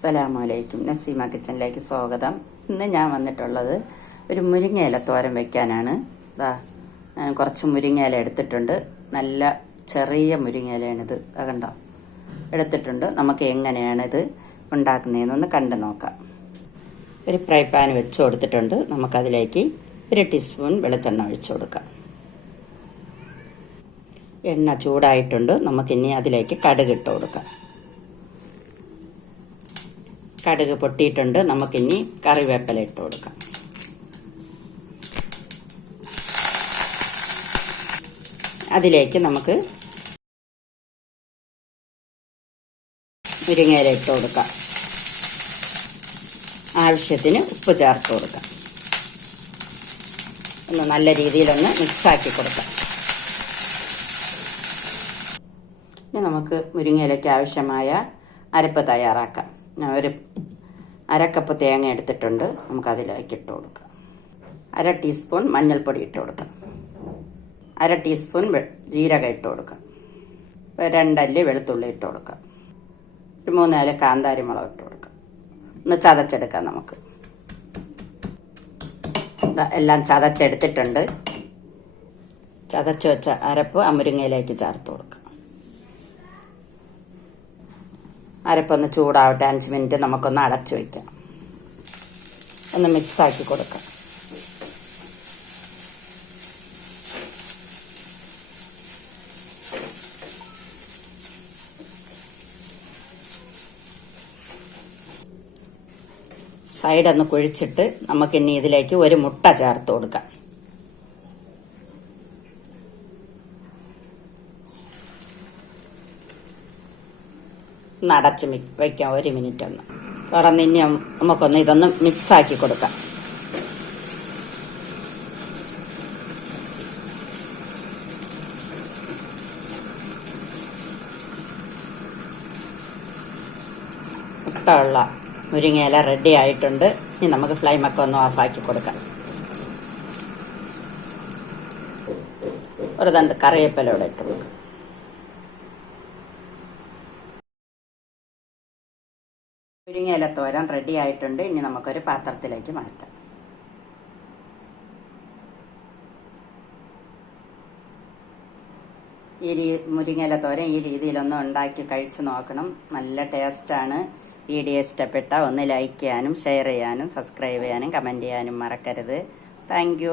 അസ്സലാമലൈക്കും നസീമ കിച്ചണിലേക്ക് സ്വാഗതം. ഇന്ന് ഞാൻ വന്നിട്ടുള്ളത് ഒരു മുരിങ്ങയില തോരൻ വെക്കാനാണ്. ഇതാ ഞാൻ കുറച്ച് മുരിങ്ങയില എടുത്തിട്ടുണ്ട്. നല്ല ചെറിയ മുരിങ്ങയിലയാണിത്. കണ്ടോ? എടുത്തിട്ടുണ്ട്. നമുക്ക് എങ്ങനെയാണിത് ഉണ്ടാക്കുന്നതെന്നൊന്ന് കണ്ടു നോക്കാം. ഒരു ഫ്രൈ പാൻ വെച്ച് കൊടുത്തിട്ടുണ്ട്. നമുക്കതിലേക്ക് ഒരു ടീസ്പൂൺ വെളിച്ചെണ്ണ ഒഴിച്ചു കൊടുക്കാം. എണ്ണ ചൂടായിട്ടുണ്ട്. നമുക്കിനി അതിലേക്ക് കടുകിട്ട് കൊടുക്കാം. കടുക് പൊട്ടിയിട്ടുണ്ട്. നമുക്കിനി കറിവേപ്പില ഇട്ട് കൊടുക്കാം. അതിലേക്ക് നമുക്ക് മുരിങ്ങയില ഇട്ട് കൊടുക്കാം. ആവശ്യത്തിന് ഉപ്പ് ചേർത്ത് കൊടുക്കാം. ഒന്ന് നല്ല രീതിയിലൊന്ന് മിക്സാക്കി കൊടുക്കാം. ഇനി നമുക്ക് മുരിങ്ങയിലയ്ക്ക് ആവശ്യമായ അരപ്പ് തയ്യാറാക്കാം. ഒരു അരക്കപ്പ് തേങ്ങ എടുത്തിട്ടുണ്ട്. നമുക്ക് അതിലേക്ക് ഇട്ട് കൊടുക്കാം. അര ടീസ്പൂൺ മഞ്ഞൾപ്പൊടി ഇട്ട് കൊടുക്കാം. അര ടീസ്പൂൺ ജീരകം ഇട്ട് കൊടുക്കാം. രണ്ടല്ലി വെളുത്തുള്ളി ഇട്ട് കൊടുക്കാം. ഒരു മൂന്നാൽ കാന്താരി മുളക് ഇട്ട് കൊടുക്കാം. ഒന്ന് ചതച്ചെടുക്കാം നമുക്ക്. എല്ലാം ചതച്ചെടുത്തിട്ടുണ്ട്. ചതച്ച് വെച്ച അരപ്പ് ആ മുരിങ്ങയിലേക്ക് ചേർത്ത് കൊടുക്കാം. അരപ്പൊന്ന് ചൂടാവട്ടെ അഞ്ച് മിനിറ്റ് നമുക്കൊന്ന് അടച്ചു വയ്ക്കാം ഒന്ന് മിക്സാക്കി കൊടുക്കാം. സൈഡൊന്ന് കുഴിച്ചിട്ട് നമുക്കിനി ഇതിലേക്ക് ഒരു മുട്ട ചേർത്ത് കൊടുക്കാം. മി വയ്ക്കാം ഒരു മിനിറ്റ് ഒന്ന് തുറന്ന് ഇനി നമുക്കൊന്ന് ഇതൊന്ന് മിക്സാക്കി കൊടുക്കാം. മുട്ടുള്ള മുരിങ്ങയില റെഡി ആയിട്ടുണ്ട്. ഇനി നമുക്ക് ഫ്ലൈമൊക്കെ ഒന്ന് ഓഫാക്കി കൊടുക്കാം. ഒരു തണ്ട് ഇവിടെ ഇട്ട് കൊടുക്കാം. മുരിങ്ങയില തോരൻ റെഡി ആയിട്ടുണ്ട്. ഇനി നമുക്കൊരു പാത്രത്തിലേക്ക് മാറ്റാം. ഈ രീ മുരിങ്ങയില തോരൻ ഈ രീതിയിലൊന്ന് ഉണ്ടാക്കി കഴിച്ചു നോക്കണം. നല്ല ടേസ്റ്റാണ് വീഡിയോ ഇഷ്ടപ്പെട്ട ഒന്ന് ലൈക്ക് ചെയ്യാനും ഷെയർ ചെയ്യാനും സബ്സ്ക്രൈബ് ചെയ്യാനും കമന്റ് ചെയ്യാനും മറക്കരുത്. താങ്ക്